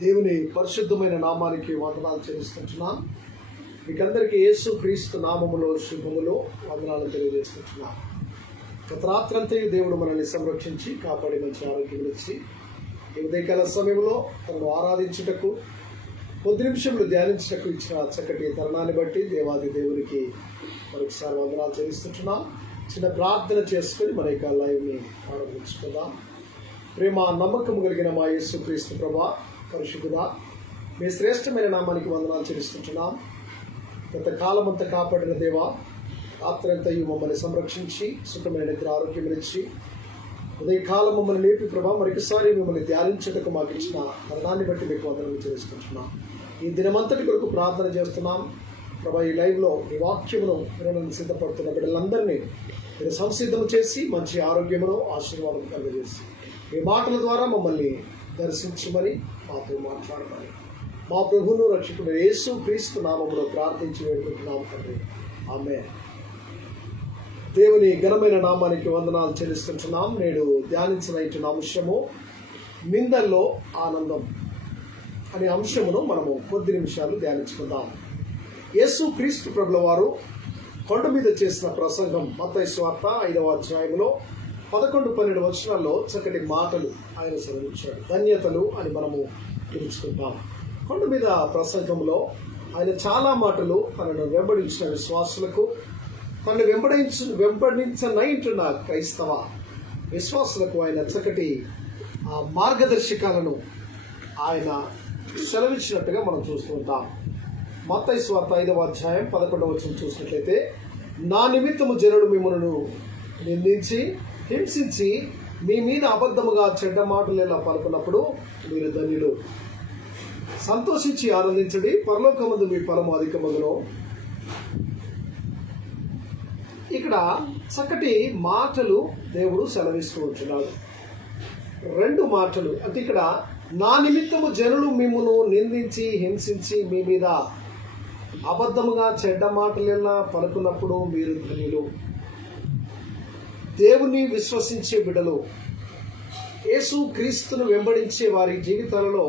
దేవుని పరిశుద్ధమైన నామానికి వందనాలు చెల్లిస్తున్నాం. మీకందరికీ యేసు క్రీస్తు నామములో శుభములో వందనాలు తెలియజేస్తున్నాం. గత రాత్రంతా దేవుడు మనల్ని సంరక్షించి కాపాడి మంచి ఆరోగ్యం ఇచ్చి ఈ ఉదయకాల సమయంలో తనను ఆరాధించుటకు 10 నిమిషములు ధ్యానించుటకు ఇచ్చిన చక్కటి తరుణాన్ని బట్టి దేవాది దేవునికి మరొకసారి వందనాలు చెల్లిస్తున్నాం. చిన్న ప్రార్థన చేసుకుని మన యొక్క లైవ్ని ప్రారంభించుకుందాం. ప్రేమ నమ్మకము కలిగిన మా యేసు క్రీస్తు ప్రభా, పరిశుద్ధుడా, మీ శ్రేష్టమైన నామానికి వందనాలు చెల్లిస్తున్నాం. గత కాలమంతా కాపాడిన దేవా, రాత్రంతయు మమ్మల్ని సంరక్షించి సుఖమైన నిద్ర ఆరోగ్యం ఇచ్చి ఉదయకాలం మమ్మల్ని లేపి ప్రభా మరొకసారి మిమ్మల్ని ధ్యానించటకు మాకు ఇచ్చిన మరణాన్ని బట్టి మీకు వందనాలు చెల్లిస్తున్నాం. ఈ దినమంతటి కొరకు ప్రార్థన చేస్తున్నాం ప్రభా. ఈ లైవ్లో ఈ వాక్యమును వినడానికి సిద్ధపడుతున్న బిడ్డలందరినీ మీరు సంసిద్ధం చేసి మంచి ఆరోగ్యమును ఆశీర్వాదం కలుగజేసి ఈ మాటల ద్వారా మమ్మల్ని దర్శించమని మాతో మాట్లాడమని మా ప్రభువును రక్షకుడు యేసు క్రీస్తు నామములో ప్రార్థించి వేడుకుంటున్నాం తండ్రి, ఆమేన్. దేవుని ఘనమైన నామానికి వందనాలు చెల్లిస్తున్నాం. నేడు ధ్యానించిన అంశము నిందల్లో ఆనందం అనే అంశమును మనము 10 నిమిషాలు ధ్యానించుకుందాం. యేసు క్రీస్తు ప్రభుల వారు కొండ మీద చేసిన ప్రసంగం మత్తయి సువార్త 5వ అధ్యాయంలో 11-12 వచనాల్లో చక్కటి మాటలు ఆయన సెలవించాడు. ధన్యతలు అని మనము పిలుచుకుంటాం. కొండ మీద ప్రసంగంలో ఆయన చాలా మాటలు తనను వెంబడించిన విశ్వాసులకు, తనను వెంబడించనైంటున్న క్రైస్తవ విశ్వాసులకు ఆయన చక్కటి మార్గదర్శకాలను ఆయన సెలవిచ్చినట్టుగా మనం చూస్తూ ఉంటాం. మత్తయి సువార్త 5వ అధ్యాయం 11వ వచనం చూసినట్లయితే, నా నిమిత్తము జనులు మిమ్మల్ని నిందించి హింసించి మీ మీద అబద్ధముగా చెడ్డ మాటలు ఇలా పలుకున్నప్పుడు మీరు ధన్యులు. సంతోషించి ఆనందించండి, పరలోకమందు మీ ఫలము అధికమగును. ఇక్కడ చక్కటి మాటలు దేవుడు సెలవిస్తూ ఉంటున్నాడు. 2 మాటలు అంటే ఇక్కడ నా నిమిత్తము జనులు మిమ్మును నిందించి హింసించి మీ మీద అబద్ధముగా చెడ్డ మాటలెల్లా పలుకున్నప్పుడు మీరు ధన్యులు. దేవుని విశ్వసించే బిడ్డలు, యేసు క్రీస్తును వెంబడించే వారి జీవితాలలో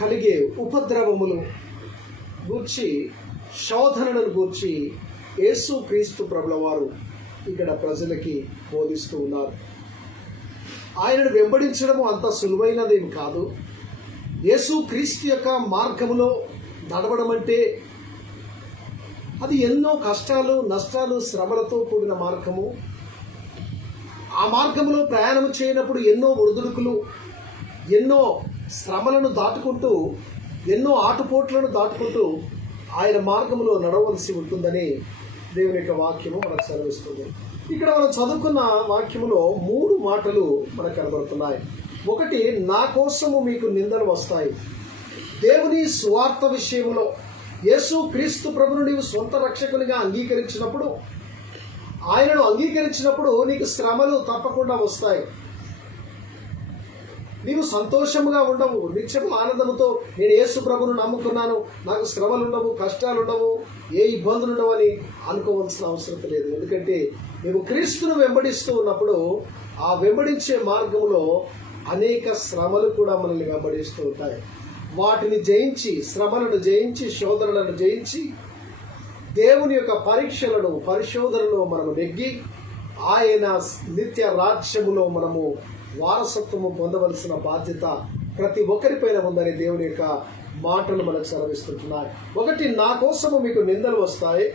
కలిగే ఉపద్రవములు గూర్చి, శోధనలను గూర్చి యేసు క్రీస్తు ప్రభుల వారు ఇక్కడ ప్రజలకి బోధిస్తూ ఉన్నారు. ఆయనను వెంబడించడము అంత సులువైనదేమి కాదు. యేసు క్రీస్తు యొక్క మార్గములో నడవడం అంటే అది ఎన్నో కష్టాలు, నష్టాలు, శ్రమలతో కూడిన మార్గము. ఆ మార్గంలో ప్రయాణం చేయనప్పుడు ఎన్నో ఒడిదుడుకులు, ఎన్నో శ్రమలను దాటుకుంటూ, ఎన్నో ఆటుపోట్లను దాటుకుంటూ ఆయన మార్గంలో నడవలసి ఉంటుందని దేవుని యొక్క వాక్యము మనకు సెలవిస్తుంది. ఇక్కడ మనం చదువుకున్న వాక్యములో 3 మాటలు మనకు కనబడుతున్నాయి. ఒకటి, నా కోసము మీకు నిందలు వస్తాయి. దేవుని సువార్త విషయంలో యేసు క్రీస్తు ప్రభును నీవు సొంత రక్షకునిగా అంగీకరించినప్పుడు, ఆయనను అంగీకరించినప్పుడు నీకు శ్రమలు తప్పకుండా వస్తాయి. నీవు సంతోషముగా ఉండవు, నిత్యము ఆనందముతో నేను యేసు ప్రభును నమ్ముకున్నాను, నాకు శ్రమలు ఉండవు, కష్టాలు ఉండవు, ఏ ఇబ్బందులు ఉండవని అనుకోవాల్సిన అవసరం లేదు. ఎందుకంటే నీవు క్రీస్తును వెంబడిస్తూ ఉన్నప్పుడు ఆ వెంబడించే మార్గంలో అనేక శ్రమలు కూడా మనల్ని వెంబడిస్తూ ఉంటాయి. వాటిని జయించి, శ్రమలను జయించి, శోధనలను జయించి, దేవుని యొక్క పరీక్షలను, పరిశోధనలో మనము నెగ్గి ఆయన నిత్య రాజ్యములో మనము వారసత్వము పొందవలసిన బాధ్యత ప్రతి ఒక్కరిపైన ఉందని దేవుని యొక్క మాటలు మనకు సెలవిస్తుంటున్నాయి. ఒకటి, నా కోసము మీకు నిందలు వస్తాయి.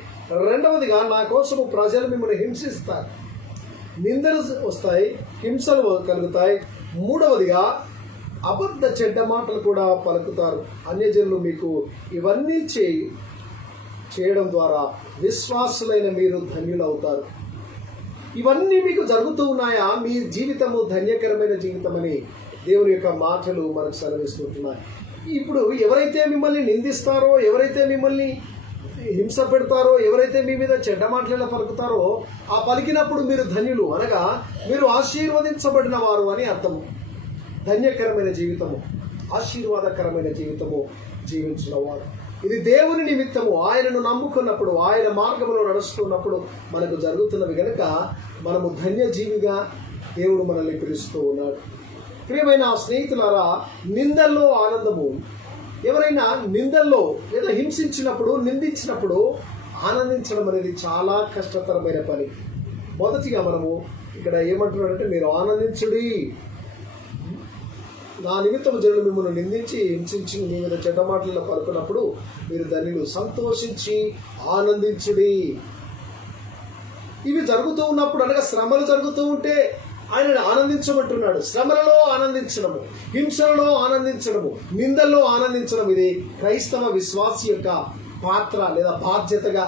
రెండవదిగా, నా కోసము ప్రజలు మిమ్మల్ని హింసిస్తారు. నిందలు వస్తాయి, హింసలు కలుగుతాయి. మూడవదిగా, అబద్ధ చెడ్డ మాటలు కూడా పలుకుతారు. అన్యజనులు మీకు ఇవన్నీ చేయడం ద్వారా విశ్వాసులైన మీరు ధన్యులవుతారు. ఇవన్నీ మీకు జరుగుతూ ఉన్నాయా? మీ జీవితము ధన్యకరమైన జీవితమని దేవుని యొక్క మాటలు మనకు సెలవిస్తుంటున్నాయి. ఇప్పుడు ఎవరైతే మిమ్మల్ని నిందిస్తారో, ఎవరైతే మిమ్మల్ని హింస పెడతారో, ఎవరైతే మీ మీద చెడ్డ మాటలు పలుకుతారో, ఆ పలికినప్పుడు మీరు ధన్యులు, అనగా మీరు ఆశీర్వదించబడిన వారు అని అర్థము. ధన్యకరమైన జీవితము, ఆశీర్వాదకరమైన జీవితము జీవించిన వారు. ఇది దేవుని నిమిత్తము ఆయనను నమ్ముకున్నప్పుడు, ఆయన మార్గంలో నడుస్తున్నప్పుడు మనకు జరుగుతున్నవి కనుక మనము ధన్యజీవిగా దేవుడు మనల్ని పిలుస్తూ ఉన్నాడు. ప్రియమైన స్నేహితులారా, నిందల్లో ఆనందము. ఎవరైనా నిందల్లో లేదా హింసించినప్పుడు, నిందించినప్పుడు ఆనందించడం అనేది చాలా కష్టతరమైన పని. మొదటిగా మనము ఇక్కడ ఏమంటున్నాడంటే, మీరు ఆనందించుడి. నా నిమిత్తం జనులు మిమ్మల్ని నిందించి హింసించి మీ మీద చెడ్డ మాటల్లో పలుకున్నప్పుడు మీరు ధన్యులు, సంతోషించి ఆనందించుడి. ఇవి జరుగుతూ ఉన్నప్పుడు, అనగా శ్రమలు జరుగుతూ ఉంటే ఆయన ఆనందించమంటున్నాడు. శ్రమలలో ఆనందించడము, హింసలలో ఆనందించడము, నిందల్లో ఆనందించడం, ఇది క్రైస్తవ విశ్వాసి యొక్క పాత్ర లేదా బాధ్యతగా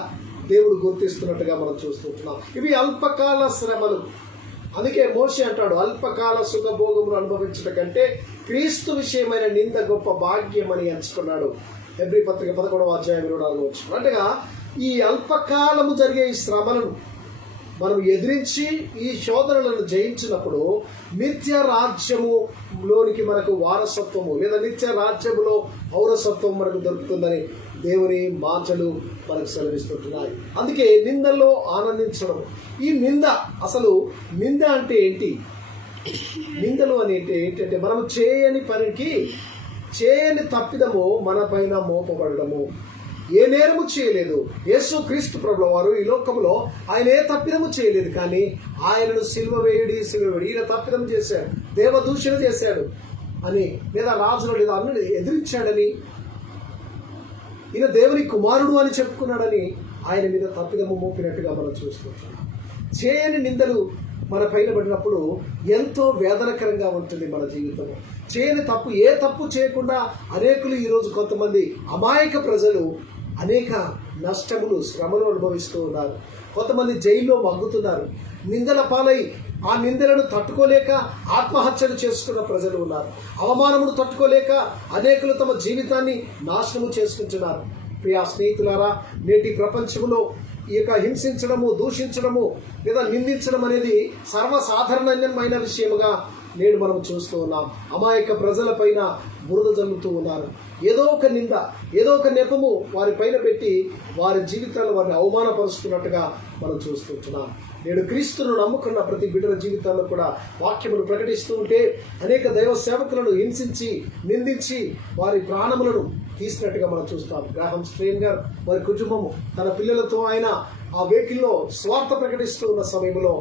దేవుడు గుర్తిస్తున్నట్టుగా మనం చూస్తుంటున్నాం. ఇవి అల్పకాల శ్రమలు. అందుకే మోషే అంటాడు, అల్పకాల సుఖభోగములు అనుభవించట కంటే క్రీస్తు విషయమైన నింద గొప్ప భాగ్యం అని ఎంచుకున్నాడు. హెబ్రీ పత్రిక 11వ అధ్యాయం 24వ వచనం. అంటేగా ఈ అల్పకాలము జరిగే ఈ శ్రమలను మనం ఎదిరించి ఈ శోధనలను జయించినప్పుడు నిత్య రాజ్యములోనికి మనకు వారసత్వము లేదా నిత్య రాజ్యములో పౌరసత్వం మనకు దొరుకుతుందని దేవుని మాటలు మనకు సెలవిస్తుంటున్నాయి. అందుకే నిందల్లో ఆనందించడం. ఈ నింద, అసలు నింద అంటే ఏంటి? నిందలు అని ఏంటంటే మనం చేయని పనికి చేయని తప్పిదము మన పైన మోపబడము. ఏ నేరము చేయలేదు. యేసు క్రీస్తు ప్రభుల వారు ఈ లోకంలో ఆయన ఏ తప్పిదము చేయలేదు, కానీ ఆయనను సిలువ వేయుడి ఈయన తప్పిదం చేశాడు, దేవదూషణ చేశాడు అని, లేదా రాజును లేదా అన్నని ఎదిరించాడని, ఈయన దేవుని కుమారుడు అని చెప్పుకున్నాడని ఆయన మీద తప్పిదము మోపినట్టుగా మనం చూస్తుంటాం. చేయని నిందలు మన పైన పడినప్పుడు ఎంతో వేదనకరంగా ఉంటుంది మన జీవితం. చేయని తప్పు, ఏ తప్పు చేయకుండా అనేకులు ఈరోజు కొంతమంది అమాయక ప్రజలు అనేక నష్టములు, శ్రమలు అనుభవిస్తూ ఉన్నారు. కొంతమంది జైల్లో మగ్గుతున్నారు. నిందల పాలై ఆ నిందలను తట్టుకోలేక ఆత్మహత్యలు చేసుకున్న ప్రజలు ఉన్నారు. అవమానమును తట్టుకోలేక అనేకులు తమ జీవితాన్ని నాశనము చేసుకుంటున్నారు. ప్రియా స్నేహితులారా, నేటి ప్రపంచంలో ఈ యొక్క హింసించడము, దూషించడము లేదా నిందించడం అనేది సర్వసాధారణమైన విషయముగా నేడు మనం చూస్తూ ఉన్నాం. అమాయక ప్రజలపైన బురద జల్లుతూ ఉన్నారు. ఏదో ఒక నింద, ఏదో ఒక నెపము వారి పైన పెట్టి వారి జీవితాలను వారిని అవమానపరుస్తున్నట్టుగా మనం చూస్తుంటున్నాం. నేడు క్రీస్తును నమ్ముకున్న ప్రతి బిడ్డల జీవితాల్లో కూడా వాక్యమును ప్రకటిస్తూ ఉంటే అనేక దైవ సేవకులను హింసించి, నిందించి వారి ప్రాణములను తీసినట్టుగా మనం చూస్తాం. గ్రాహం స్ట్రెయిన్ గారు వారి కుటుంబము తన పిల్లలతో ఆయన ఆ వెహికల్లో స్వార్థ ప్రకటిస్తూ ఉన్న సమయంలో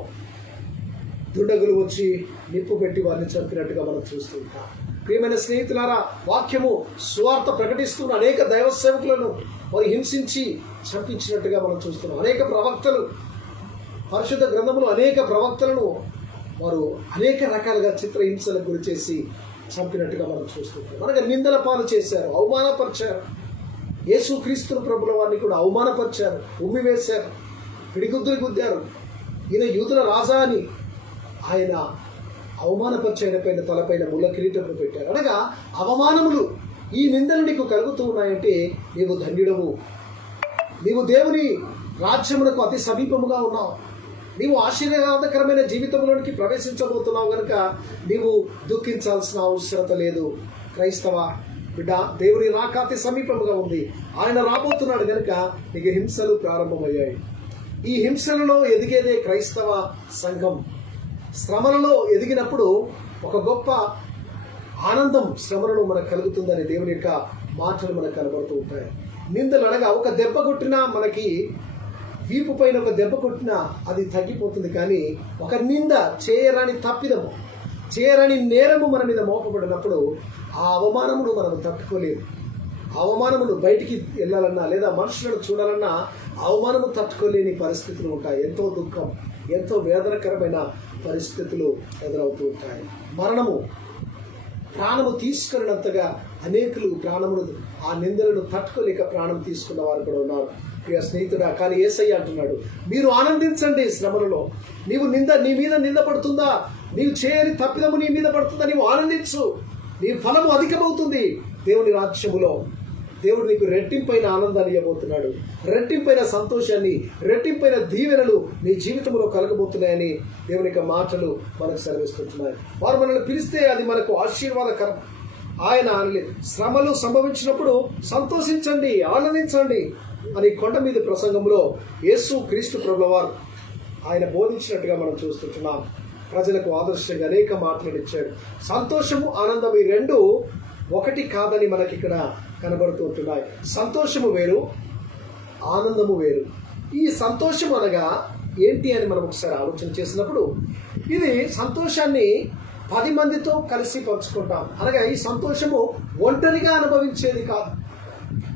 దుండగులు వచ్చి నిప్పు పెట్టి వారిని చంపినట్టుగా మనం చూస్తూ ఉంటాం. ప్రియమైన స్నేహితులారా, వాక్యము స్వార్థ ప్రకటిస్తున్న అనేక దైవ సేవకులను వారు హింసించి చంపించినట్టుగా మనం చూస్తున్నాం. అనేక ప్రవక్తలు, పరిశుద్ధ గ్రంథములు అనేక ప్రవక్తలను వారు అనేక రకాలుగా చిత్రహింసలకు గురి చేసి చంపినట్టుగా మనం చూస్తుంటాం. మనకు నిందల పాలు చేశారు, అవమానపరిచారు. యేసు క్రీస్తు ప్రభుల వారిని కూడా అవమానపరిచారు, ఉమ్మివేశారు, పిడిగుద్దులు గుద్దారు. ఈయన యూదుల రాజా అని ఆయన అవమానపరిచి ఆయన పైన తలపైన ముళ్ళ కిరీటములు పెట్టారు. అనగా అవమానములు, ఈ నిందలు నీకు కలుగుతూ ఉన్నాయంటే నీవు ధన్యుడవు. నీవు దేవుని రాజ్యమునకు అతి సమీపముగా ఉన్నావు. నీవు ఆశీర్వాదకరమైన జీవితంలోనికి ప్రవేశించబోతున్నావు కనుక నీవు దుఃఖించాల్సిన అవసరత లేదు. క్రైస్తవ బిడ్డ, దేవుని రాక అతి సమీపముగా ఉంది. ఆయన రాబోతున్నాడు కనుక నీకు హింసలు ప్రారంభమయ్యాయి. ఈ హింసలలో ఎదిగేదే క్రైస్తవ సంఘం. శ్రమలలో ఎదిగినప్పుడు ఒక గొప్ప ఆనందం శ్రమలలో మనకు కలుగుతుందని దేవుని యొక్క మాటలు మనకు కనబడుతూ ఉంటాయి. నిందలు అనగా ఒక దెబ్బ కొట్టినా, మనకి వీపు పైన ఒక దెబ్బ కొట్టినా అది తగ్గిపోతుంది, కానీ ఒక నింద, చేయరాని తప్పిదము, చేయరాని నేరము మన మీద మోపబడినప్పుడు ఆ అవమానమును మనం తట్టుకోలేము. అవమానమును బయటికి వెళ్ళాలన్నా లేదా మనుషులను చూడాలన్నా అవమానము తట్టుకోలేని పరిస్థితులు ఉంటాయి. ఎంతో దుఃఖం, ఎంతో వేదనకరమైన పరిస్థితులు ఎదురవుతూ ఉంటాయి. మరణము, ప్రాణము తీసుకున్నట్టుగా అనేకులు ప్రాణమును, ఆ నిందలను తట్టుకోలేక ప్రాణం తీసుకున్న వారు కూడా ఉన్నారు. ప్రియ స్నేహితుడా, కానీ యేసయ్య అంటున్నాడు, మీరు ఆనందించండి శ్రమలలో. నీ మీద నింద పడుతుందా, నీవు చేయని తప్పిదము నీ మీద పడుతుందా, నీవు ఆనందించు, నీ ఫలము అధికమవుతుంది. దేవుని రాజ్యములో దేవుడు నీకు రెట్టింపైన ఆనందాన్ని ఇవ్వబోతున్నాడు, రెట్టింపైన సంతోషాన్ని, రెట్టింపైన దీవెనలు నీ జీవితంలో కలగబోతున్నాయని దేవుని యొక్క మాటలు మనకు సెలవిస్తున్నాయి. వారు మనల్ని పిలిస్తే అది మనకు ఆశీర్వాదకరం. ఆయన శ్రమలు సంభవించినప్పుడు సంతోషించండి, ఆనందించండి అని కొండ మీద ప్రసంగంలో యేసు క్రీస్తు ప్రభుల వారు ఆయన బోధించినట్టుగా మనం చూస్తున్నాం. ప్రజలకు ఆదర్శంగా అనేక మాటలు ఇచ్చాడు. సంతోషము, ఆనందం ఈ రెండు ఒకటి కాదని మనకి ఇక్కడ కనబడుతూ ఉంటున్నాయి. సంతోషము వేరు, ఆనందము వేరు. ఈ సంతోషం అనగా ఏంటి అని మనం ఒకసారి ఆలోచన చేసినప్పుడు, ఇది సంతోషాన్ని 10 మందితో కలిసి పంచుకుంటాం. అనగా ఈ సంతోషము ఒంటరిగా అనుభవించేది కాదు.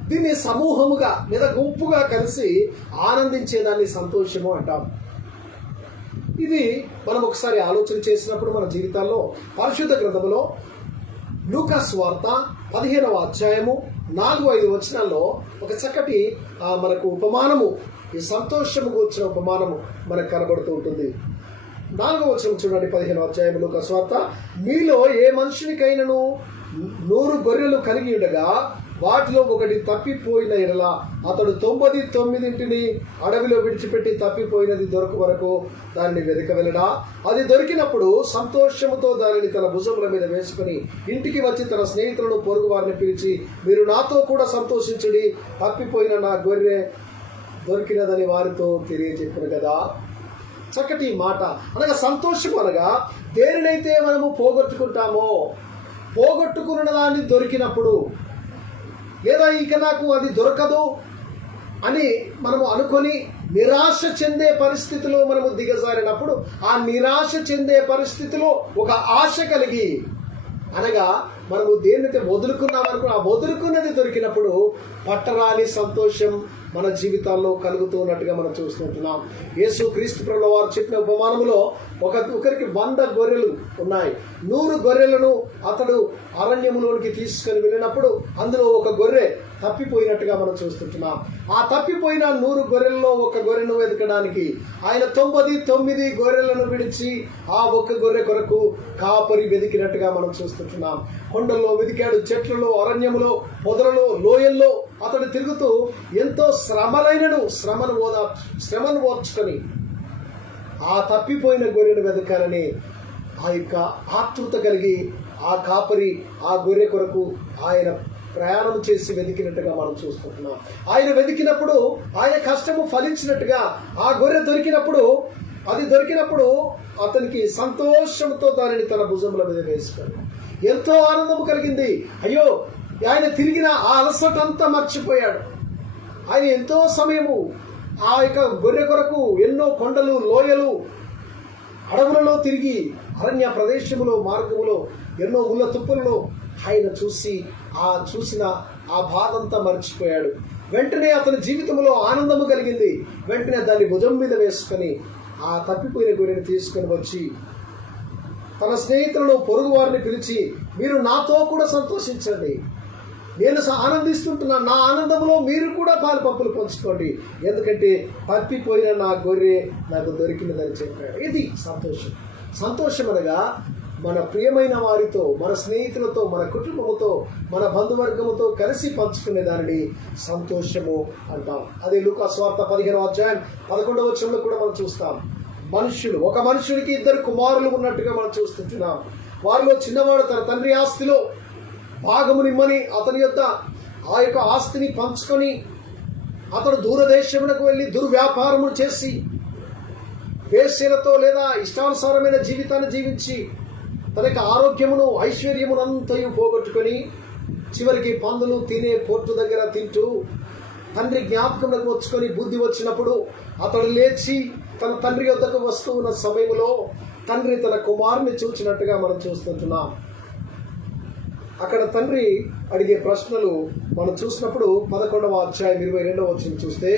దీన్ని సమూహముగా లేదా గుంపుగా కలిసి ఆనందించేదాన్ని సంతోషము అంటాం. ఇది మనం ఒకసారి ఆలోచన చేసినప్పుడు మన జీవితాల్లో పరిశుద్ధ గ్రంథములో లూకా సువార్త 15వ అధ్యాయము 4-5 వచనాల్లో ఒక చక్కటి మనకు ఉపమానము, ఈ సంతోషము గురించిన ఉపమానము మనకు కనబడుతూ ఉంటుంది. 4వ వచనం చూడండి. 15వ అధ్యాయము లూకా సువార్త. మీలో ఏ మనుషునికైనను 100 గొర్రెలు కలిగి ఉండగా వాటిలో ఒకటి తప్పిపోయిన ఎడల అతడు 99 అడవిలో విడిచిపెట్టి తప్పిపోయినది దొరకు వరకు దానిని వెదకవెళ్ళడా? అది దొరికినప్పుడు సంతోషముతో దానిని తన భుజముల మీద వేసుకుని ఇంటికి వచ్చి తన స్నేహితులను, పొరుగు వారిని పిలిచి, మీరు నాతో కూడా సంతోషించుడి, తప్పిపోయిన నా గొర్రె దొరికినదని వారితో తెలియజెప్పును కదా. చక్కటి మాట. అనగా సంతోషం అనగా దేనినైతే మనము పోగొట్టుకుంటామో, పోగొట్టుకున్న దాన్ని దొరికినప్పుడు, లేదా ఇక నాకు అది దొరకదు అని మనము అనుకొని నిరాశ చెందే పరిస్థితిలో మనము దిగజారినప్పుడు, ఆ నిరాశ చెందే పరిస్థితిలో ఒక ఆశ కలిగి, అనగా మనము దేన్నైతే వదులుకున్నామనుకో ఆ వదులుకున్నది దొరికినప్పుడు పట్టరాని సంతోషం మన జీవితాల్లో కలుగుతూ ఉన్నట్టుగా మనం చూస్తుంటున్నాం. యేసు క్రీస్తు ప్రభుల వారు చెప్పిన ఉపమానములో ఒకరికి 100 గొర్రెలు ఉన్నాయి. 100 గొర్రెలను అతడు అరణ్యములోనికి తీసుకొని వెళ్ళినప్పుడు అందులో ఒక గొర్రె తప్పిపోయినట్టుగా మనం చూస్తుంటున్నాం. ఆ తప్పిపోయిన 100 గొర్రెల్లో ఒక గొర్రెను వెతకడానికి ఆయన 99 గొర్రెలను విడిచి ఆ ఒక్క గొర్రె కొరకు కాపరి వెతికినట్టుగా మనం చూస్తుంటున్నాం. కొండల్లో వెతికాడు, చెట్లలో, అరణ్యములో, పొదలలో, లోయల్లో అతడు తిరుగుతూ ఎంతో శ్రమను ఓర్చుకొని ఆ తప్పిపోయిన గొర్రెను వెతకాలని ఆ యొక్క ఆతృత కలిగి ఆ కాపరి ఆ గొర్రె కొరకు ఆయన ప్రయాణం చేసి వెతికినట్టుగా మనం చూసుకుంటున్నాం. ఆయన వెతికినప్పుడు ఆయన కష్టము ఫలించినట్టుగా ఆ గొర్రె దొరికినప్పుడు అతనికి సంతోషంతో దానిని తన భుజముల మీద వేసుకొని ఎంతో ఆనందం కలిగింది. అయ్యో, ఆయన తిరిగిన ఆ అలసటంతా మర్చిపోయాడు. ఆయన ఎంతో సమయము ఆ యొక్క గొర్రె కొరకు ఎన్నో కొండలు, లోయలు, అడవులలో తిరిగి అరణ్య ప్రదేశములో, మార్గములో, ఎన్నో ముళ్ళ తుప్పలలో ఆయన చూసిన ఆ బాధంతా మర్చిపోయాడు. వెంటనే అతని జీవితంలో ఆనందము కలిగింది. వెంటనే దాన్ని భుజం మీద వేసుకొని ఆ తప్పిపోయిన గొర్రెని తీసుకొని వచ్చి తన స్నేహితులను, పొరుగు వారిని పిలిచి, మీరు నాతో కూడా సంతోషించండి, నేను ఆనందిస్తుంటున్నాను, నా ఆనందంలో మీరు కూడా పాలు పంపులు పంచుకోండి, ఎందుకంటే తప్పిపోయిన నా గొర్రె నాకు దొరికినదని చెప్పాడు. ఇది సంతోషం. సంతోషం అనగా మన ప్రియమైన వారితో, మన స్నేహితులతో, మన కుటుంబముతో, మన బంధువర్గముతో కలిసి పంచుకునే దానిని సంతోషము అంటాం. అదే లూకా సువార్త 15వ అధ్యాయం 11వ వచనంలో కూడా మనం చూస్తాం. ఒక మనుషుడికి 2 కుమారులు ఉన్నట్టుగా మనం చూస్తుంటున్నాం. వారిలో చిన్నవాడు తన తండ్రి ఆస్తిలో భాగమునిమ్మని అతని యొద్ద ఆ యొక్క ఆస్తిని పంచుకొని అతడు దూరదేశమునకు వెళ్ళి దుర్వ్యాపారము చేసి వేశ్యలతో లేదా ఇష్టానుసారమైన జీవితాన్ని జీవించి తన యొక్క ఆరోగ్యమును, ఐశ్వర్యమునంతయు పోగొట్టుకొని చివరికి పందులు తినే పోర్టు దగ్గర తింటూ తండ్రి జ్ఞాపకంలోకి వచ్చుకొని బుద్ధి వచ్చినప్పుడు అతడు లేచి తన తండ్రి వద్దకు వస్తూ ఉన్న సమయంలో తండ్రి తన కుమారుని చూచినట్టుగా మనం చూస్తుంటున్నాం. అక్కడ తండ్రి అడిగే ప్రశ్నలు మనం చూసినప్పుడు 11వ అధ్యాయం 22వ వచనం చూస్తే,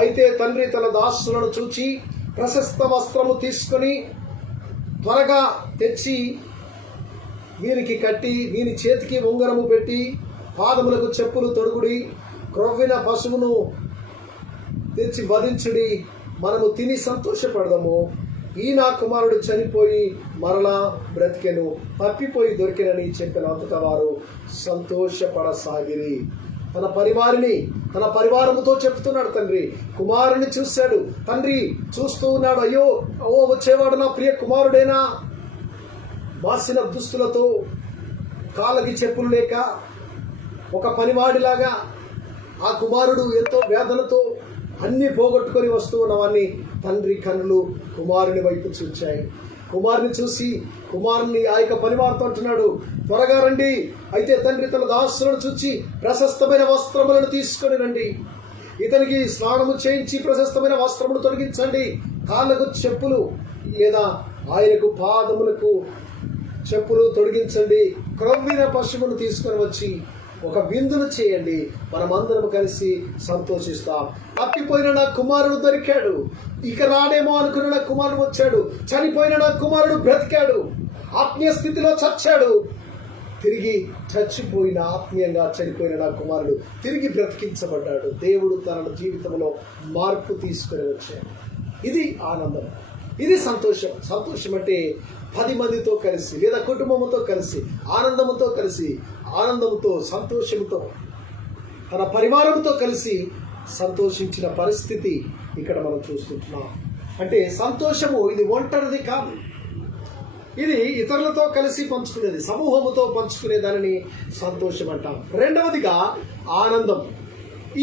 అయితే తండ్రి తన దాసులను చూచి ప్రశస్త వస్త్రము తీసుకొని త్వరగా తెచ్చి వీరికి కట్టి, వీని చేతికి ఉంగరము పెట్టి, పాదములకు చెప్పులు తొడుగుడి, క్రొవ్విన పశువును తెచ్చి వధించుడి, మనము తిని సంతోషపడదాము. ఈ నా కుమారుడు చనిపోయి మరలా బ్రతికెను, తప్పిపోయి దొరికినని చెప్పిన అంతటా వారు సంతోషపడసాగిరి. తన పరివారముతో చెప్తున్నాడు తండ్రి. కుమారుని చూశాడు, తండ్రి చూస్తూ ఉన్నాడు. అయ్యో వచ్చేవాడు నా ప్రియ కుమారుడేనా? మాసిన దుస్తులతో, కాళ్ళకి చెప్పులు లేక ఒక పనివాడిలాగా ఆ కుమారుడు ఎంతో వేదనతో అన్ని పోగొట్టుకొని వస్తూ ఉన్నవాన్ని తండ్రి కన్నులు కుమారుని వైపు చూచాయి. కుమారుని చూసి కుమారుని ఆ యొక్క పనివారితో అంటున్నాడు, త్వరగా రండి. అయితే తండ్రి తన దాసులను చూచి ప్రశస్తమైన వస్త్రములను తీసుకొని రండి, ఇతనికి స్నానము చేయించి ప్రశస్తమైన వస్త్రములు తొలగించండి, కాళ్ళకు చెప్పులు లేదా ఆయనకు పాదములకు చెప్పులు తొలగించండి, క్రొవ్విన పశువును తీసుకొని వచ్చి ఒక విందును చేయండి, మనమందరం కలిసి సంతోషిస్తాం. తప్పిపోయిన నా కుమారుడు దొరికాడు, ఇక రాడేమో అనుకున్న నా కుమారుడు వచ్చాడు, చనిపోయిన నా కుమారుడు బ్రతికాడు, ఆత్మీయ స్థితిలో చచ్చాడు, తిరిగి చచ్చిపోయిన ఆత్మీయంగా చనిపోయిన నా కుమారుడు తిరిగి బ్రతికించబడ్డాడు. దేవుడు తన జీవితంలో మార్పు తీసుకొని వచ్చాడు. ఇది ఆనందం, ఇది సంతోషం. సంతోషం అంటే 10 మందితో కలిసి లేదా కుటుంబంతో కలిసి ఆనందముతో కలిసి ఆనందంతో సంతోషంతో తన పరివారంతో కలిసి సంతోషించిన పరిస్థితి ఇక్కడ మనం చూస్తుంటున్నాం. అంటే సంతోషము ఇది ఒంటరిది కాదు, ఇది ఇతరులతో కలిసి పంచుకునేది, సమూహముతో పంచుకునే దానిని సంతోషం అంటాం. రెండవదిగా ఆనందం.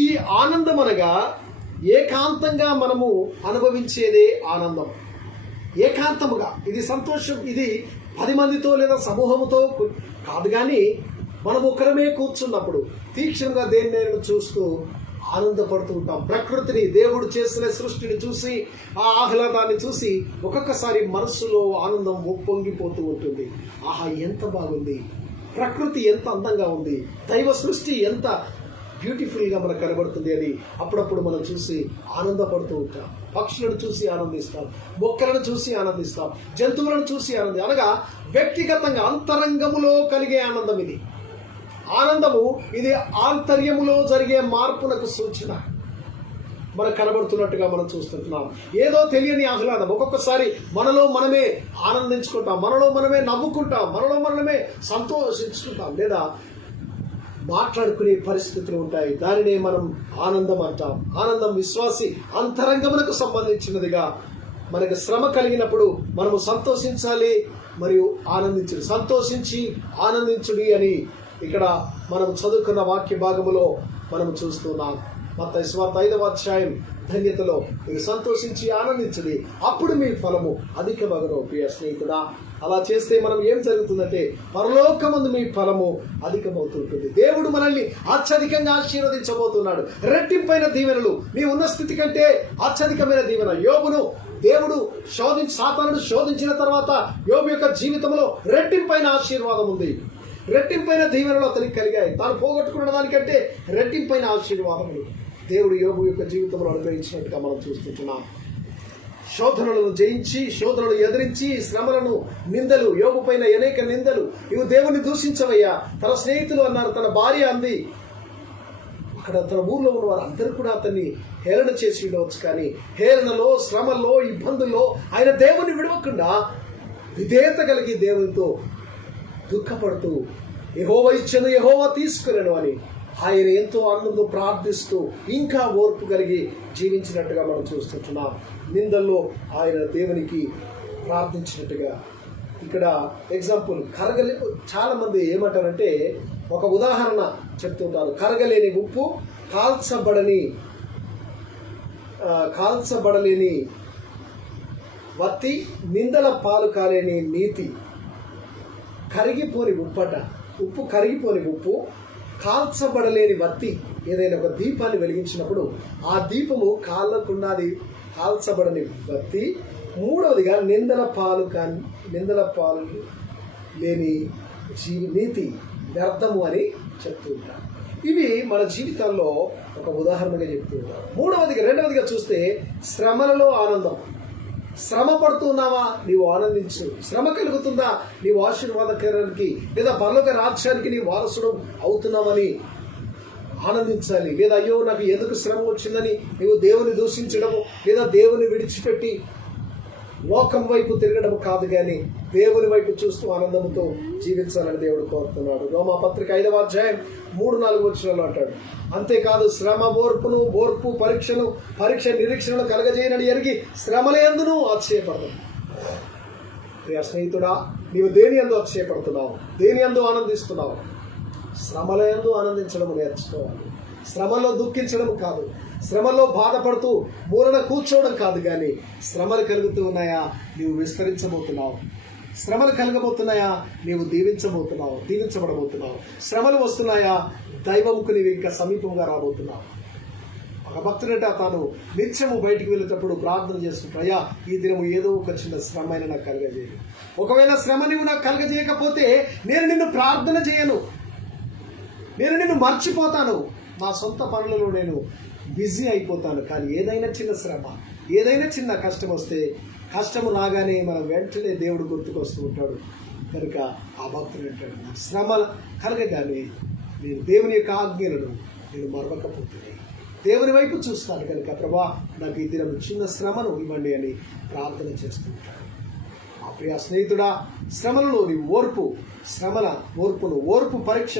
ఈ ఆనందం అనగా ఏకాంతంగా మనము అనుభవించేదే ఆనందం. ఏకాంతముగా ఇది సంతోషం. ఇది 10 మందితో లేదా సమూహముతో కాదు, కానీ మనం ఒకరమే కూర్చున్నప్పుడు తీక్షణంగా దేన్ని చూస్తూ ఆనందపడుతూ ఉంటాం. ప్రకృతిని, దేవుడు చేసిన సృష్టిని చూసి ఆ ఆహ్లాదాన్ని చూసి ఒక్కొక్కసారి మనస్సులో ఆనందం ఉప్పొంగిపోతూ ఉంటుంది. ఆహా, ఎంత బాగుంది, ప్రకృతి ఎంత అందంగా ఉంది, దైవ సృష్టి ఎంత బ్యూటిఫుల్గా మనకు కనబడుతుంది అని అప్పుడప్పుడు మనం చూసి ఆనందపడుతూ ఉంటాం. పక్షులను చూసి ఆనందిస్తాం, మొక్కలను చూసి ఆనందిస్తాం, జంతువులను చూసి అనగా వ్యక్తిగతంగా అంతరంగములో కలిగే ఆనందం ఇది. ఆనందము ఇది ఆంతర్యములో జరిగే మార్పునకు సూచన. మనకు కనబడుతున్నట్టుగా మనం చూస్తుంటున్నాం. ఏదో తెలియని ఆహ్లాదం. ఒక్కొక్కసారి మనలో మనమే ఆనందించుకుంటాం, మనలో మనమే నవ్వుకుంటాం, మనలో మనమే సంతోషించుకుంటాం, లేదా మాట్లాడుకునే పరిస్థితులు ఉంటాయి. దానినే మనం ఆనందం అంటాం. ఆనందం విశ్వాసి అంతరంగమునకు సంబంధించినదిగా. మనకు శ్రమ కలిగినప్పుడు మనము సంతోషించాలి మరియు ఆనందించాలి. సంతోషించి ఆనందించుడి అని ఇక్కడ మనం చదువుకున్న వాక్య భాగములో మనం చూస్తున్నాం. మత్తయి సువార్త 5వ అధ్యాయం, ధన్యతలో మీరు సంతోషించి ఆనందించండి, అప్పుడు మీ ఫలము అధికమగును. ప్రియ స్నేహితుడా, అలా చేస్తే మనం ఏం జరుగుతుందంటే పరలోకమందు మీ ఫలము అధికమవుతుంటుంది. దేవుడు మనల్ని అత్యధికంగా ఆశీర్వదించబోతున్నాడు. రెట్టింపైన దీవెనలు, నీ ఉన్న స్థితి కంటే అత్యధికమైన దీవెన. యోబును దేవుడు సాతానుడు శోధించిన తర్వాత యోబు యొక్క జీవితంలో రెట్టింపైన ఆశీర్వాదం ఉంది. రెట్టింపైన దీవెనలు అతనికి కలిగాయి. తాను పోగొట్టుకున్న దానికంటే రెట్టింపైన ఆశీర్వాదములు దేవుడు యోబు యొక్క జీవితంలో అనుగ్రహించినట్టుగా మనం చూస్తుంటున్నాం. శోధనలను జయించి, శోధనలు ఎదిరించి, శ్రమలను, నిందలు, యోబు పైన అనేక నిందలు, ఇవి దేవుని దూషించవయ్యా. తన స్నేహితులు అన్నారు, తన భార్య అంది. అక్కడ తన ఊర్లో ఉన్న వారు అందరూ కూడా అతన్ని హేళన చేసి ఉండవచ్చు. కానీ హేళనలో, శ్రమల్లో, ఇబ్బందుల్లో ఆయన దేవుని విడవకుండా విధేయత కలిగి దేవునితో దుఃఖపడుతూ యెహోవా ఇచ్చెను, యెహోవా తీసుకునేను అని ఆయన ఎంతో ఆనందంతో ప్రార్థిస్తూ ఇంకా ఓర్పు కలిగి జీవించినట్టుగా మనం చూస్తుంటున్నాం. నిందల్లో ఆయన దేవునికి ప్రార్థించినట్టుగా. ఇక్కడ ఎగ్జాంపుల్ చాలా మంది ఏమంటారంటే, ఒక ఉదాహరణ చెప్తుంటారు. కరగలేని ఉప్పు, కాల్చబడలేని వత్తి, నిందల పాలు కాలేని నీతి. కరిగిపోని ఉప్పట, ఉప్పు కరిగిపోని ఉప్పు, కాల్చబడలేని వత్తి. ఏదైనా ఒక దీపాన్ని వెలిగించినప్పుడు ఆ దీపము కాలకుండాది కాల్చబడని వత్తి. మూడవదిగా నిందల పాలు లేని నీతి వ్యర్థము అని చెప్తూ ఉంటారు. ఇవి మన జీవితాల్లో ఒక ఉదాహరణగా చెప్తూ ఉంటారు. రెండవదిగా చూస్తే శ్రమలలో ఆనందం. శ్రమ పడుతున్నావా, నీవు ఆనందించు. శ్రమ కలుగుతుందా, నీవు ఆశీర్వాదకరానికి లేదా పరలోక రాజ్యానికి నీ వారసుడు అవుతున్నావని ఆనందించాలి. లేదా అయ్యో నాకు ఎందుకు శ్రమ వచ్చిందని నీవు దేవుని దూషించడము లేదా దేవుని విడిచిపెట్టి లోకం వైపు తిరగడం కాదు, కానీ దేవుని వైపు చూస్తూ ఆనందంతో జీవించాలని దేవుడు కోరుతున్నాడు. రోమా పత్రిక 5వ అధ్యాయం 3-4 వచనాలు అంటాడు, అంతేకాదు శ్రమ ఓర్పు పరీక్ష నిరీక్షణను కలగజేయనని ఎరిగి శ్రమలందును అతిశయపడతాం. ప్రియ స్నేహితుడా, నీవు దేని యందు అతిశయపడుతున్నావు, దేని యందు ఆనందిస్తున్నావు? శ్రమలందు ఆనందించడం నేర్చుకోవాలి. శ్రమలో దుఃఖించడం కాదు, శ్రమలో బాధపడుతూ మూలన కూర్చోవడం కాదు, కానీ శ్రమలు కలుగుతూ ఉన్నాయా నీవు విస్తరించబోతున్నావు, శ్రమలు కలగబోతున్నాయా నీవు దీవించబడబోతున్నావు, శ్రమలు వస్తున్నాయా దైవంకు నీవు ఇంకా సమీపంగా రాబోతున్నావు. ఒక భక్తుడంటే తాను నిత్యము బయటికి వెళ్ళేటప్పుడు ప్రార్థన చేస్తుంటాయా ఈ దినము ఏదో ఒక చిన్న శ్రమ అయినా నాకు కలగజేయను. ఒకవేళ శ్రమ నువ్వు నాకు కలగజేయకపోతే నేను నిన్ను ప్రార్థన చేయను, నేను నిన్ను మర్చిపోతాను, నా సొంత పనులలో నేను బిజీ అయిపోతాను. కానీ ఏదైనా చిన్న శ్రమ, ఏదైనా చిన్న కష్టం వస్తే, కష్టము రాగానే మనం వెంటనే దేవుడు గుర్తుకొస్తూ ఉంటాడు. కనుక ఆ భక్తుడు అంటాడు, నాకు శ్రమ కలగగానే నేను దేవుని యొక్క ఆజ్ఞలను నేను మరవకపోతున్నాను, దేవుని వైపు చూస్తాను. కనుక ప్రభా నాకు ఈ దినం చిన్న శ్రమను ఇవ్వండి అని ప్రార్థన చేసుకుంటాడు. ఆ ప్రియ స్నేహితుడా, శ్రమలలో నీ ఓర్పు పరీక్ష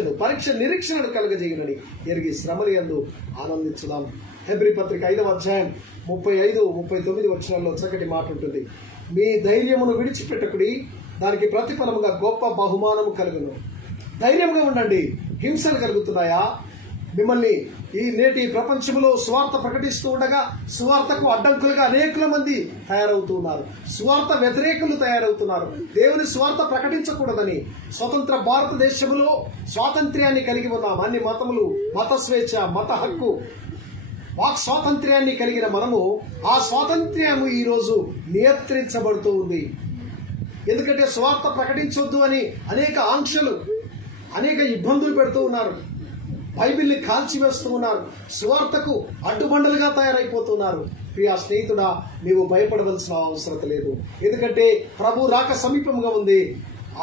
నిరీక్షణను కలగజేయనని ఎరిగి శ్రమల యందు ఆనందించుదాం. హెబ్రీ పత్రిక 5వ అధ్యాయం 35-39 వచనాల్లో చక్కటి మాట ఉంటుంది. మీ ధైర్యమును విడిచిపెట్టకుడి, దానికి ప్రతిఫలముగా గొప్ప బహుమానము కలుగును. ధైర్యంగా ఉండండి. హింసలు కలుగుతున్నాయా? మిమ్మల్ని ఈ నేటి ప్రపంచంలో సువార్త ప్రకటిస్తూ ఉండగా సువార్తకు అడ్డంకులుగా అనేకుల మంది తయారవుతూ ఉన్నారు, సువార్త వ్యతిరేకులు తయారవుతున్నారు. దేవుని సువార్త ప్రకటించకూడదని స్వతంత్ర భారతదేశంలో స్వాతంత్ర్యాన్ని కలిగి ఉన్నాం. అన్ని మతములు, మత స్వేచ్ఛ, మత హక్కు, వాక్ స్వాతంత్ర్యాన్ని కలిగిన మనము ఆ స్వాతంత్ర్యము ఈరోజు నియంత్రించబడుతూ ఉంది. ఎందుకంటే సువార్త ప్రకటించొద్దు అని అనేక ఆంక్షలు, అనేక ఇబ్బందులు పెడుతూ ఉన్నారు. బైబిల్ని కాల్చివేస్తూ ఉన్నారు, సువార్తకు అడ్డుబండలుగా తయారైపోతున్నారు. ప్రియా స్నేహితుడా, నీవు భయపడవలసిన అవసరం లేదు. ఎందుకంటే ప్రభు రాక సమీపంగా ఉంది,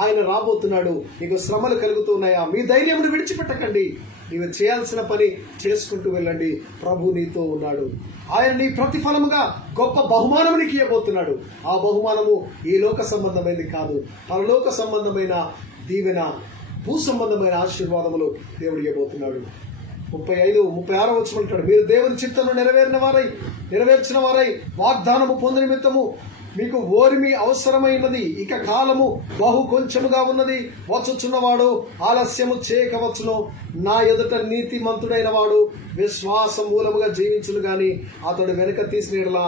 ఆయన రాబోతున్నాడు. నీకు శ్రమలు కలుగుతూ ఉన్నాయా? మీ ధైర్యమును విడిచిపెట్టకండి, నీవు చేయాల్సిన పని చేసుకుంటూ వెళ్ళండి. ప్రభు నీతో ఉన్నాడు. ఆయన నీ ప్రతిఫలముగా గొప్ప బహుమానము నీకు ఇవ్వబోతున్నాడు. ఆ బహుమానము ఈ లోక సంబంధమైనది కాదు, పరలోక సంబంధమైన దీవెన, భూ సంబంధమైన ఆశీర్వాదములు దేవుడు ఇవ్వబోతున్నాడు. 35-36 వచనం అంటాడు, మీరు దేవుని చిత్తమును నెరవేర్చిన వారై వాగ్దానము పొందిన నిమిత్తము మీకు ఓరిమి అవసరమైనది. ఇక కాలము బహు కొంచెముగా ఉన్నది. వచ్చుచున్నవాడు ఆలస్యము చేయకవచ్చును. నా ఎదుట నీతిమంతుడైన వాడు విశ్వాస మూలముగా జీవించును గాని అతడు వెనుక తీసిన యెడల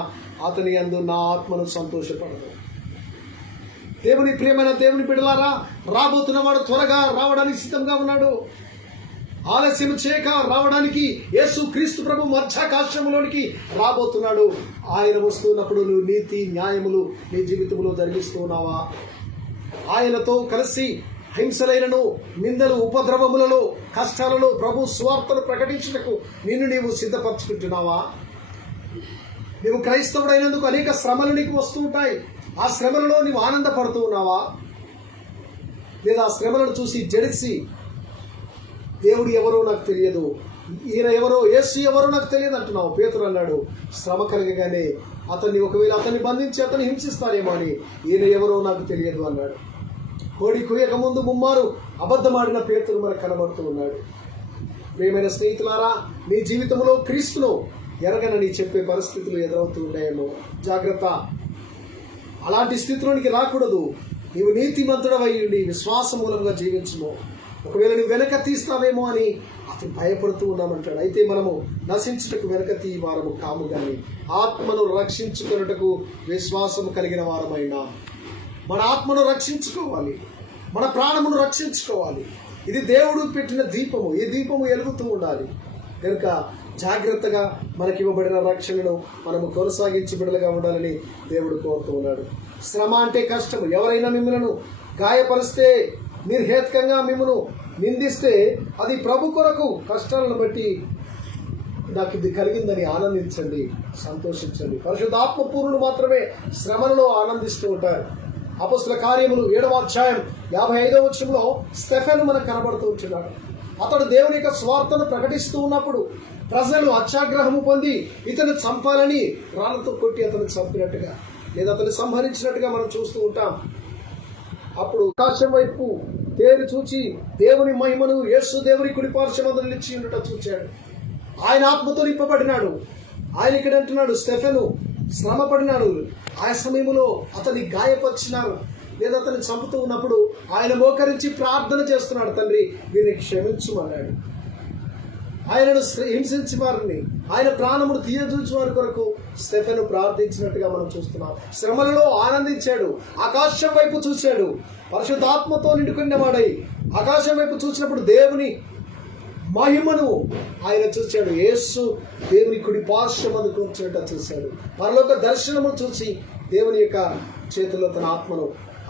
అతని యందు నా ఆత్మను సంతోషపడదు. దేవుని ప్రియమైన దేవుని బిడ్డలారా, రాబోతున్నవాడు త్వరగా రావడానికి సిద్ధంగా ఉన్నాడు. ఆలస్యం చేయక రావడానికి యేసు క్రీస్తు ప్రభు మధ్యాకాశంలోనికి రాబోతున్నాడు. ఆయన వస్తున్నప్పుడు నువ్వు నీతి న్యాయములు నీ జీవితంలో జరిగిస్తూ ఉన్నావా? ఆయనతో కలిసి హింసలైనను, నిందలు, ఉపద్రవములలో, కష్టాలలో ప్రభు సువార్తను ప్రకటించుటకు నిన్ను నీవు సిద్ధపరచుకుంటున్నావా? నీవు క్రైస్తవుడైనందుకు అనేక శ్రమలు నీకు వస్తూ ఉంటాయి. ఆ శ్రమలలో నీవు ఆనందపడుతూ ఉన్నావా? లేదా ఆ శ్రమలను చూసి జడిసి దేవుడు ఎవరో నాకు తెలియదు, ఈయన ఎవరో, యేసు ఎవరో నాకు తెలియదు అంటున్నావు? పేతురు అన్నాడు, శ్రమ కలగగానే ఒకవేళ అతన్ని బంధించి అతన్ని హింసిస్తారేమో అని, ఈయన ఎవరో నాకు తెలియదు అన్నాడు. కోడి కుయ్యక ముందు ముమ్మారు అబద్ధమాడిన పేతురు మనకు కనబడుతూ ఉన్నాడు. ప్రియమైన స్నేహితులారా, నీ జీవితంలో క్రీస్తును ఎరగనని చెప్పే పరిస్థితులు ఎదురవుతూ ఉన్నాయేమో. జాగ్రత్త, అలాంటి స్థితిలోనికి రాకూడదు. నీవు నీతిమంతుడవై ఉండి విశ్వాస మూలంగా జీవించుము. ఒకవేళ నువ్వు వెనక తీస్తావేమో అని అతను భయపడుతూ ఉన్నామంటాడు. అయితే మనము నశించుటకు వెనక తీ వారము కాము గాని ఆత్మను రక్షించుకొనుటకు విశ్వాసము కలిగిన వారమైనా. మన ఆత్మను రక్షించుకోవాలి, మన ప్రాణమును రక్షించుకోవాలి. ఇది దేవుడు పెట్టిన దీపము, ఈ దీపము వెలుగుతూ ఉండాలి. కనుక జాగ్రత్తగా మనకివ్వబడిన రక్షణను మనము కొనసాగించి బిడ్డలుగా ఉండాలని దేవుడు కోరుతూ ఉన్నాడు. శ్రమ అంటే కష్టము. ఎవరైనా మిమ్మల్ని గాయపరిస్తే, నిర్హేతుకంగా మిమ్మల్ని నిందిస్తే, అది ప్రభు కొరకు కష్టాలను బట్టి నాకు ఇది కలిగిందని ఆనందించండి, సంతోషించండి. పరిశుద్ధాత్మ పూర్ణులు మాత్రమే శ్రమలలో ఆనందిస్తూ ఉంటారు. అపొస్తలుల కార్యములు 7వ అధ్యాయం 55వ వచనంలో స్టెఫెను మనకు కనబడుతూ ఉంటున్నాడు. అతడు దేవుని యొక్క స్వార్థను ప్రకటిస్తూ ఉన్నప్పుడు ప్రజలు అత్యాగ్రహము పొంది ఇతను చంపాలని రాళ్లతో కొట్టి అతను చంపినట్టుగా లేదా అతను సంహరించినట్టుగా మనం చూస్తూ ఉంటాం. అప్పుడు ఆకాశం వైపు తేరి చూచి దేవుని మహిమను యేసు దేవుని కుడిపార్శ్వమందు నిలిచి ఉండట చూచాడు. ఆయన ఆత్మతో నింపబడినాడు. ఆయన ఇక్కడ అంటున్నాడు, స్టెఫెను శ్రమ పడినాడు. ఆ సమయంలో అతన్ని గాయపరిచినారు లేదా అతన్ని చంపుతూ ఉన్నప్పుడు ఆయన మోకరించి ప్రార్థన చేస్తున్నాడు, తండ్రి వీరిని క్షమించుమన్నాడు. ఆయనను హింసించి వారిని, ఆయన ప్రాణమును తీయజూచి వారి కొరకు స్టెఫెను ప్రార్థించినట్టుగా మనం చూస్తున్నాం. శ్రమలలో ఆనందించాడు, ఆకాశం వైపు చూశాడు, పరిశుద్ధాత్మతో నిండుకున్నవాడై ఆకాశం వైపు చూసినప్పుడు దేవుని మహిమను ఆయన చూశాడు. యేసు దేవుని కుడి పార్శ్వమందు కూర్చున్నట్టు చూశాడు. పరలోక దర్శనము చూసి దేవుని యొక్క చేతిలో తన ఆత్మను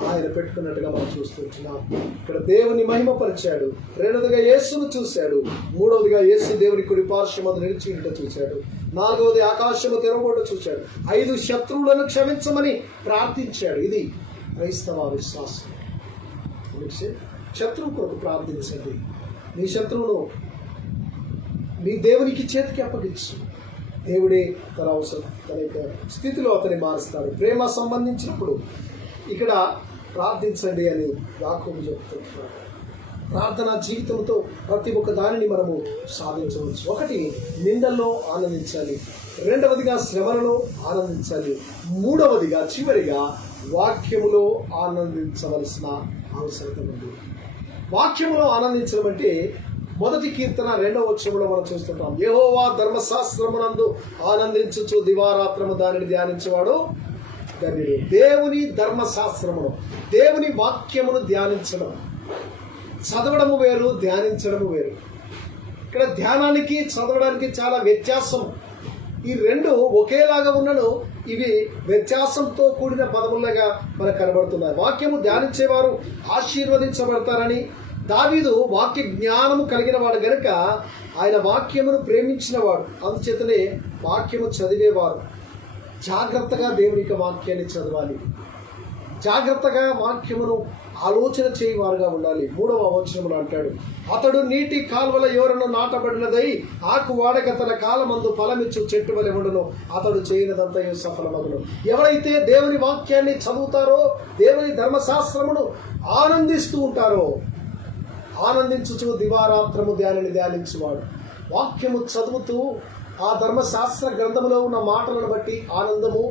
ఆయన పెట్టుకున్నట్టుగా మనం చూస్తున్నాం. ఇక్కడ దేవుని మహిమపరిచాడు. రెండవదిగా యేసును చూశాడు. మూడవదిగా యేసు దేవుని కుడి పార్శ్వమందు నిలిచినట్టు చూశాడు. నాలుగవది ఆకాశము తెరవబోట చూశాడు. 5 శత్రువులను క్షమించమని ప్రార్థించాడు. ఇది క్రైస్తవ విశ్వాసం. శత్రువు కొరకు ప్రార్థించండి. నీ శత్రువును నీ దేవునికి చేతికి అప్పగించు. దేవుడే తన అవసరం, తన యొక్క స్థితిలో అతన్ని మారుస్తాడు. ప్రేమ సంబంధించినప్పుడు ఇక్కడ ప్రార్థించండి అని యాకోబు చెప్తున్నాడు. ప్రార్థనా జీవితంతో ప్రతి ఒక్క దానిని మనము సాధించవచ్చు. ఒకటి, నిందల్లో ఆనందించాలి. రెండవదిగా శ్రమలలో ఆనందించాలి. మూడవదిగా చివరిగా వాక్యములో ఆనందించవలసిన అవసరం ఉంది. వాక్యములో ఆనందించడం అంటే మొదటి కీర్తన 2వ వచనంలో మనం చూస్తుంటాం. యెహోవా ధర్మశాస్త్రమునందు ఆనందించుచు దివారాత్రము దానిని ధ్యానించేవాడు ధన్యుడు. దేవుని ధర్మశాస్త్రమును, దేవుని వాక్యమును ధ్యానించడం, చదవడము వేరు, ధ్యానించడము వేరు. ఇక్కడ ధ్యానానికి చదవడానికి చాలా వ్యత్యాసం. ఈ రెండు ఒకేలాగా ఉన్నను ఇవి వ్యత్యాసంతో కూడిన పదములుగా మనకు కనబడుతున్నాయి. వాక్యము ధ్యానించేవారు ఆశీర్వదించబడతారని, దావీదు వాక్య జ్ఞానము కలిగిన వాడు గనుక ఆయన వాక్యమును ప్రేమించినవాడు. అందుచేతనే వాక్యము చదివేవారు జాగ్రత్తగా దేవుని యొక్క వాక్యాన్ని చదవాలి. జాగ్రత్తగా వాక్యమును ఆలోచన చేయవారుగా ఉండాలి. 3వ వచనములో అంటాడు, అతడు నీటి కాల్వల యోరను నాటబడినదై ఆకు వాడక తన కాలమందు ఫలమిచ్చు చెట్టు వలె ఉండును, అతడు చేయనదంతయు సఫలమగును. ఎవరైతే దేవుని వాక్యాన్ని చదువుతారో, దేవుని ధర్మశాస్త్రమును ఆనందిస్తూ ఉంటారో, ఆనందించుచు దివారాత్రము దానిని ధ్యానించువాడు. వాక్యము చదువుతూ ఆ ధర్మశాస్త్ర గ్రంథములో ఉన్న మాటలను బట్టి ఆనందము,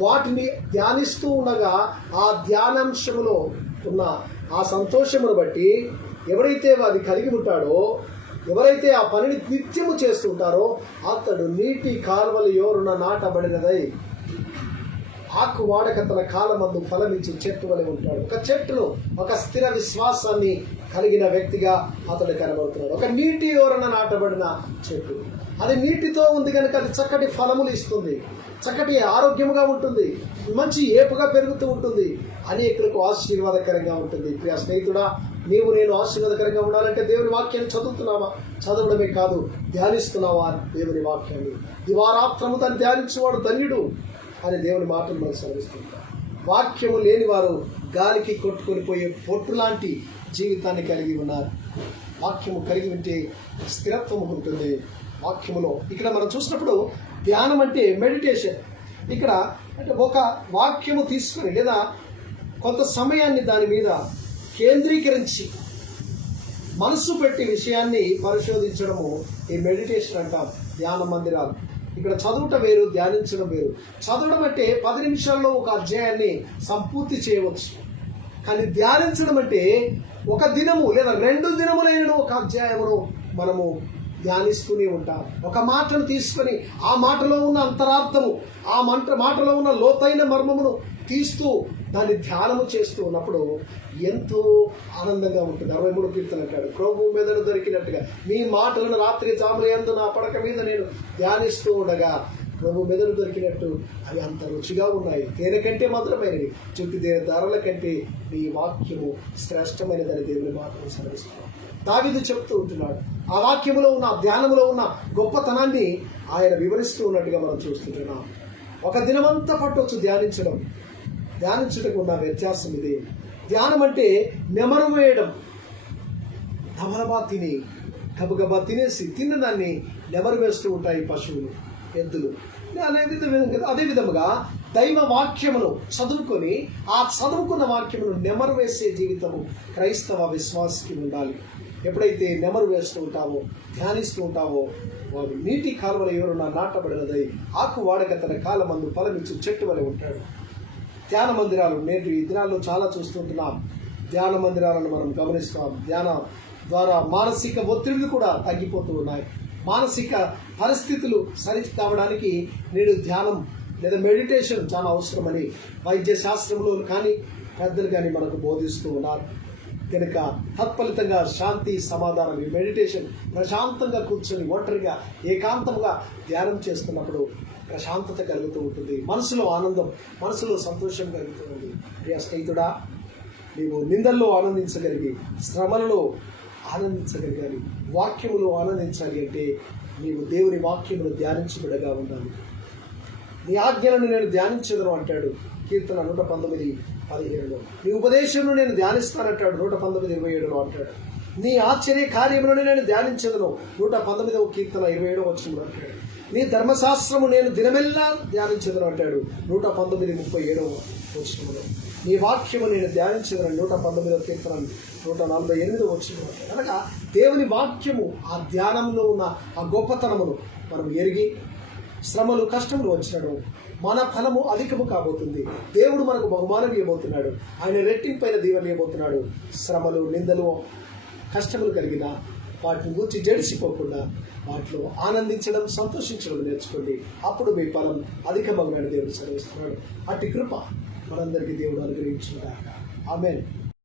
వాటిని ధ్యానిస్తూ ఉండగా ఆ ధ్యానాంశములో ఉన్న ఆ సంతోషమును బట్టి ఎవరైతే అది కలిగి ఉంటాడో, ఎవరైతే ఆ పనిని నిత్యము చేస్తూ ఉంటారో, అతడు నీటి కాల్వల యోరున నాటబడినదై ఆకు వాడక తన కాలమందు ఫలమిచ్చు చెట్టు వలె ఉంటాడు. ఒక చెట్టును, ఒక స్థిర విశ్వాసాన్ని కలిగిన వ్యక్తిగా అతడు కనబడుతున్నాడు. ఒక నీటి యోరన నాటబడిన చెట్టు, అది నీటితో ఉంది కనుక అది చక్కటి ఫలములు ఇస్తుంది, చక్కటి ఆరోగ్యముగా ఉంటుంది, మంచి ఏపుగా పెరుగుతూ ఉంటుంది, అనేకులకు ఆశీర్వాదకరంగా ఉంటుంది. ప్రియ స్నేహితుడా, నీవు నేను ఆశీర్వాదకరంగా ఉండాలంటే దేవుని వాక్యాన్ని చదువుతున్నావా? చదవడమే కాదు, ధ్యానిస్తున్నావా దేవుని వాక్యాన్ని? దివారాత్రము దాన్ని ధ్యానించేవాడు ధన్యుడు అని దేవుని మాటలు మనకు సెలవిస్తుంటారు. వాక్యము లేని వారు గాలికి కొట్టుకొని పోయే పొట్టు లాంటి జీవితాన్ని కలిగి ఉన్నారు. వాక్యము కలిగి ఉంటే స్థిరత్వం ఉంటుంది వాక్యములో. ఇక్కడ మనం చూసినప్పుడు ధ్యానం అంటే మెడిటేషన్. ఇక్కడ అంటే ఒక వాక్యము తీసుకొని లేదా కొంత సమయాన్ని దాని మీద కేంద్రీకరించి మనసు పెట్టి విషయాన్ని పరిశోధించడము ఈ మెడిటేషన్ అంటాం. ధ్యాన మందిరాలు. ఇక్కడ చదువుట వేరు, ధ్యానించడం వేరు. చదవడం అంటే 10 నిమిషాల్లో ఒక అధ్యాయాన్ని సంపూర్తి చేయవచ్చు. కానీ ధ్యానించడం అంటే ఒక దినము లేదా 2 దినములైన ఒక అధ్యాయమును మనము ధ్యానిస్తూనే ఉంటాం. ఒక మాటను తీసుకొని ఆ మాటలో ఉన్న అంతరార్థము, ఆ మాటలో ఉన్న లోతైన మర్మమును తీస్తూ దాన్ని ధ్యానము చేస్తూ ఉన్నప్పుడు ఎంతో ఆనందంగా ఉంటుంది. 63 కీర్తన అంటాడు, ప్రభు మెదడు దొరికినట్టుగా నీ మాటలను రాత్రి జాములందు నా పడక మీద నేను ధ్యానిస్తూ ఉండగా ప్రభు మెదడు దొరికినట్టు అవి అంత రుచిగా ఉన్నాయి, తేనె కంటే మధురమైనవి, చుట్టు ధరల కంటే నీ వాక్యము శ్రేష్టమైనదని దేవుని మాటను సెలవిస్తున్నాడు. దావీదు చెప్తూ ఉంటున్నాడు. ఆ వాక్యములో ఉన్న, ఆ ధ్యానములో ఉన్న గొప్పతనాన్ని ఆయన వివరిస్తూ ఉన్నట్టుగా మనం చూస్తుంటున్నాం. ఒక దినమంతా పట్టవచ్చు ధ్యానించుటకు ఉన్న వ్యత్యాసం ఇది. ధ్యానం అంటే నెమరు వేయడం. దబదబా తిని గబగబా తినేసి తిన్నదాన్ని నెమరు వేస్తూ ఉంటాయి పశువులు, ఎద్దులు. అదే విధముగా దైవ వాక్యమును చదువుకొని ఆ చదువుకున్న వాక్యమును నెమరు వేసే జీవితము క్రైస్తవ విశ్వాసకి ఉండాలి. ఎప్పుడైతే నెమరు వేస్తూ ఉంటావో, ధ్యానిస్తూ ఉంటావో, వాడు నీటి కాలువల ఎవరున్నా నాటబడినదై ఆకు వాడక తన కాలమందు ఫలమిచ్చు చెట్టు వలె ఉంటాడు. ధ్యాన మందిరాలు నేటి ఈ దినాల్లో చాలా చూస్తుంటున్నాం. ధ్యాన మందిరాలను మనం గమనిస్తాం. ధ్యాన ద్వారా మానసిక ఒత్తిడిలు కూడా తగ్గిపోతూ ఉన్నాయి. మానసిక పరిస్థితులు సరి కావడానికి నేడు ధ్యానం లేదా మెడిటేషన్ చాలా అవసరమని వైద్య శాస్త్రంలో కానీ పెద్దలు కానీ మనకు బోధిస్తూ ఉన్నారు. కనుక తత్ఫలితంగా శాంతి సమాధానం, ఈ మెడిటేషన్ ప్రశాంతంగా కూర్చొని ఒంటరిగా ఏకాంతంగా ధ్యానం చేస్తున్నప్పుడు ప్రశాంతత కలుగుతూ ఉంటుంది, మనసులో ఆనందం, మనసులో సంతోషం కలుగుతూ ఉంది. ప్రియ స్నేహితుడా, నీవు నిందల్లో ఆనందించగలిగి, శ్రమలలో ఆనందించగలిగాలి, వాక్యములో ఆనందించాలి అంటే నీవు దేవుని వాక్యమును ధ్యానించబడగా ఉండాలి. నీ ఆజ్ఞలను నేను ధ్యానించదను అంటాడు కీర్తన 119:15. నీ ఉపదేశంను నేను ధ్యానిస్తానంటాడు 119:27 అంటాడు. నీ ఆశ్చర్య కార్యములను నేను ధ్యానించదను 119వ కీర్తన 27వ వచనంలో అంటాడు. నీ ధర్మశాస్త్రము నేను దినమెల్లా ధ్యానించదను అంటాడు 119:37వ వచనంలో. నీ వాక్యము నేను ధ్యానించదను 119వ కీర్తన 148వ వచనంలో అంటాడు. అనగా దేవుని వాక్యము, ఆ ధ్యానంలో ఉన్న ఆ గొప్పతనమును మనం ఎరిగి శ్రమలు కష్టములు వచ్చినడు మన ఫలము అధికము కాబోతుంది. దేవుడు మనకు బహుమానం ఇవ్వబోతున్నాడు. ఆయన రెట్టింపైన దీవెన ఇవ్వబోతున్నాడు. శ్రమలు, నిందలు, కష్టములు కలిగిన వాటిని గురించి జడిసిపోకుండా వాటిలో ఆనందించడం, సంతోషించడం నేర్చుకోండి. అప్పుడు మీ ఫలం అధికమగునని దేవుడు సెలవిస్తున్నాడు. అట్టి కృప మనందరికీ దేవుడు అనుగ్రహించుగాక. ఆమేన్.